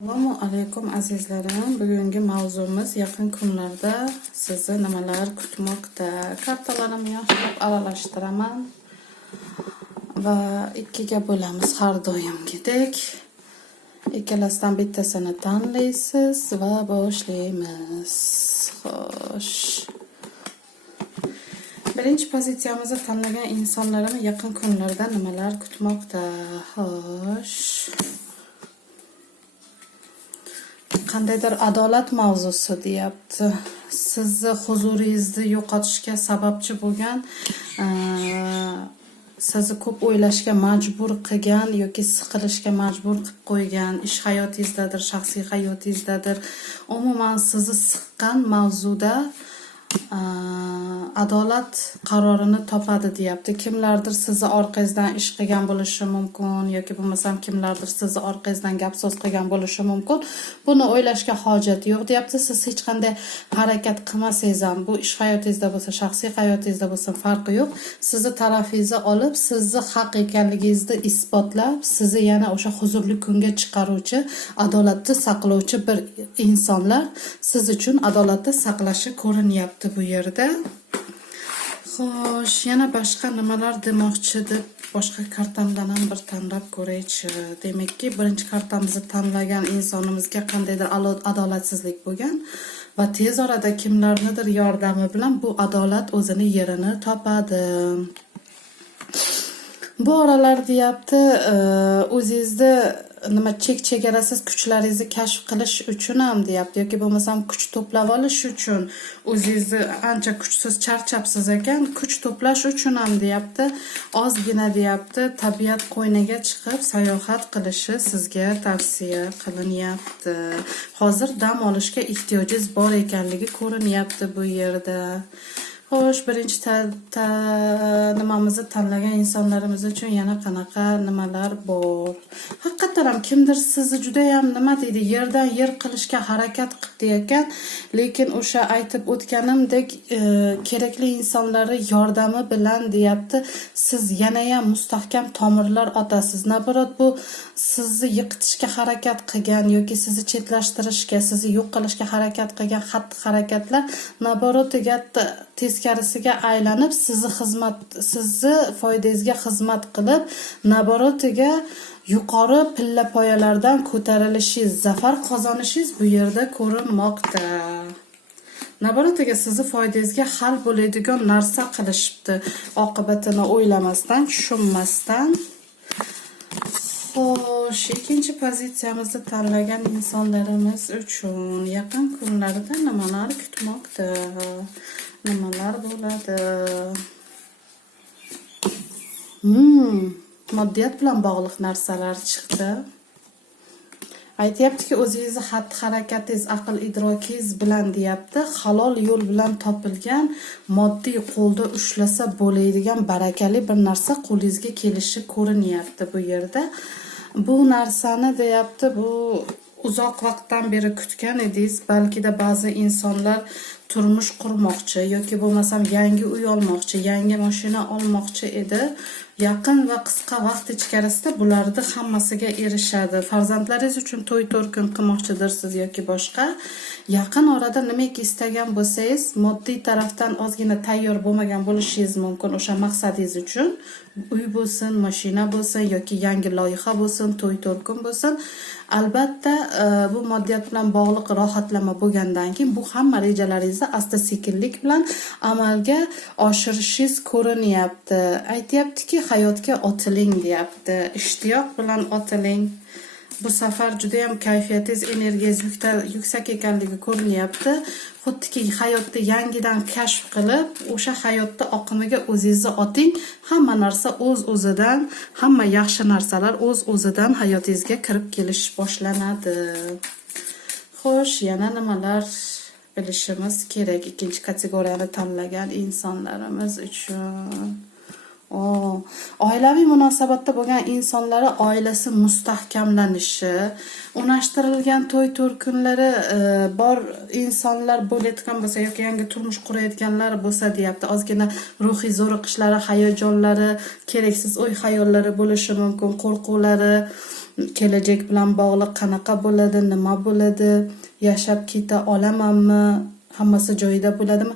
Assalomu alaykum azizlarim. Bugungi mavzumiz yaqin kunlarda sizni nimalar kutmoqda. Kartalarimni yaxshilab aralashtiraman va ikkiga bo'lamiz har doimgidek. Ikkalasidan bittasini tanlaysiz va boshlaymiz. Xo'sh. Birinchi pozitsiyamizda tanlagan insonlarimiz yaqin kunlarda nimalar kutmoqda. Xo'sh. Qandaydir adolat mavzusi deyapti. Sizni huzuringizni yo'qotishga sababchi bo'lgan, sizni ko'p o'ylashga majbur qilgan yoki siqilishga majbur qilib qo'ygan, ish hayotingizdadir, shaxsiy hayotingizdadir, umuman sizni siqqan mavzuda adolat qarorini topadi deyapti. Kimlardir sizni orqangizdan ish qilgan bo'lishi mumkin yoki bo'lmasam kimlardir sizni orqangizdan gap so'z qilgan bo'lishi mumkin. Buni o'ylashga hojat yo'q deyapti. Siz hech qanday harakat qilmasangiz ham, bu ish hayotingizda bo'lsa, shaxsiy hayotingizda bo'lsa farqi yo'q. Sizni tarafingizni olib, sizni haq ekanligingizni isbotlab, sizni yana o'sha huzurli kunga chiqaruvchi, adolatni saqlovchi bir insonlar siz uchun adolatni saqlashi ko'rinyapti bu yerda. Xo'sh, yana boshqa nimalar demoqchi deb boshqa kartamdan ham bir tanlab ko'raychi. Demakki, birinchi kartamizni tanlagan insonimizga qandaydir adolatsizlik bo'lgan va tez orada kimlarnidir yordami bilan bu adolat o'zini yerini topadi. Bu oralar deyapti, o'zingizni chegarasiz kuchlaringizni kashf qilish uchun ham deyapti yoki bo'lmasam kuch to'plab olish uchun, o'zingizni ancha kuchsiz charchabsiz ekan, kuch to'plash uchun ham deyapti, ozgina deyapti, tabiat qo'yniga chiqib sayohat qilishi sizga tavsiya qilinyapti. Hozir dam olishga ehtiyojingiz bor ekanligi ko'rinyapti bu yerda. Xo'sh, birinchi nimamizni tanlagan insonlarimiz uchun yana qanaqa nimalar bor? Haqiqatan ham kimdir sizni juda ham nima deydi, yerdan yer qilishga harakat qildi ekan, lekin o'sha aytib o'tganimdek kerakli insonlari yordami bilan deyapti, siz yana ham mustahkam tomirlar otasiz. Naborot bu sizni yiqitishga harakat qilgan yoki sizni chetlashtirishga, sizni yo'q qilishga harakat qilgan xatti-harakatlar naborotiga teskarisiga aylanib, sizni foydangizga xizmat qilib, naborotiga yuqori pilla poyalardan ko'tarilishingiz, zafar qozonishingiz bu yerda ko'rinmoqda. Naborotiga sizni foydangizga hal bo'ladigan narsa qilishibdi, oqibatini o'ylamasdan, tushunmasdan. Xo'sh, ikkinchi pozitsiyamizni tanlagan insonlarimiz uchun yaqin kunlarda nimalar kutmoqda? Nimalar bo'ladi? Moddiyat bilan bog'liq narsalar chiqdi. Aytayaptiki, o'zingizni xatti-harakatingiz, aql-idrokingiz bilan deyapti, halol yo'l bilan topilgan, moddiy qo'lda ushlasa bo'ladigan barakali bir narsa qo'lingizga kelishi ko'rinyapti bu yerda. Bu narsani deyapti, bu uzoq vaqtdan beri kutgan edingiz. Balkida ba'zi insonlar turmush qurmoqchi yoki bo'lmasam yangi uy olmoqchi, yangi mashina olmoqchi edi. Yaqin va qisqa vaqt ichkarisida bularni hammasiga erishadi. Farzandlaringiz uchun to'y-to'rkin qilmoqchidirsiz yoki boshqa. Yaqin orada nimaki istagan bo'lsangiz, moddiy tarafdan ozgina tayyor bo'lmagan bo'lishingiz mumkin o'sha maqsadingiz uchun. Uy bo'lsin, mashina bo'lsin yoki yangi loyiha bo'lsin, to'y-to'rkin bo'lsin. Albatta, bu moddiyat bilan bog'liq rohatlama bo'lgandan keyin bu hamma rejalaringizni asta-sekinlik bilan amalga oshirishingiz ko'rinyapti. Aytayaptiki, hayotga otiling deyapti. Ishtiyoq bilan otiling. Bu safar juda ham kayfiyatingiz, energiyangiz yuksak ekanligi ko'rinyapti. Xuddiki hayotni yangidan kashf qilib, o'sha hayotda oqimiga o'zingizni oting. Hamma narsa o'z-o'zidan, hamma yaxshi narsalar o'z-o'zidan hayotingizga kirib kelish boshlanadi. Xo'sh, yana nimalar bilishimiz kerak ikkinchi kategoriyani tanlagan insonlarimiz uchun? Oilaviy munosabatda bo'lgan insonlari oilasi mustahkamlanishi, unashtirilgan to'y-to'rkinlari bor insonlar bo'layotgan bo'lsa yoki yangi turmush qurayotganlar bo'lsa deyapti, ozgina ruhiy zo'riqishlari, hayajonlari, keraksiz o'y-xayollari bo'lishi mumkin, qo'rquvlari kelajak bilan bog'liq qanaqa bo'ladi, nima bo'ladi, yashab keta olamanmi, hammasi joyida bo'ladimi?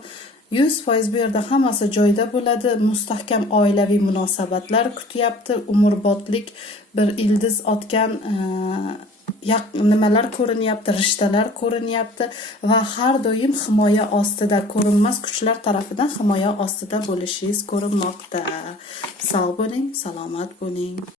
100% bu yerda hammasi joyida bo'ladi. Mustahkam oilaviy munosabatlar kutyapti. Umrbodlik bir ildiz otgan nimalar ko'rinyapti, rishtalar ko'rinyapti va har doim himoya ostida, ko'rinmas kuchlar tarafidan himoya ostida bo'lishingiz ko'rinmoqda. Sog' bo'ling, salomat bo'ling.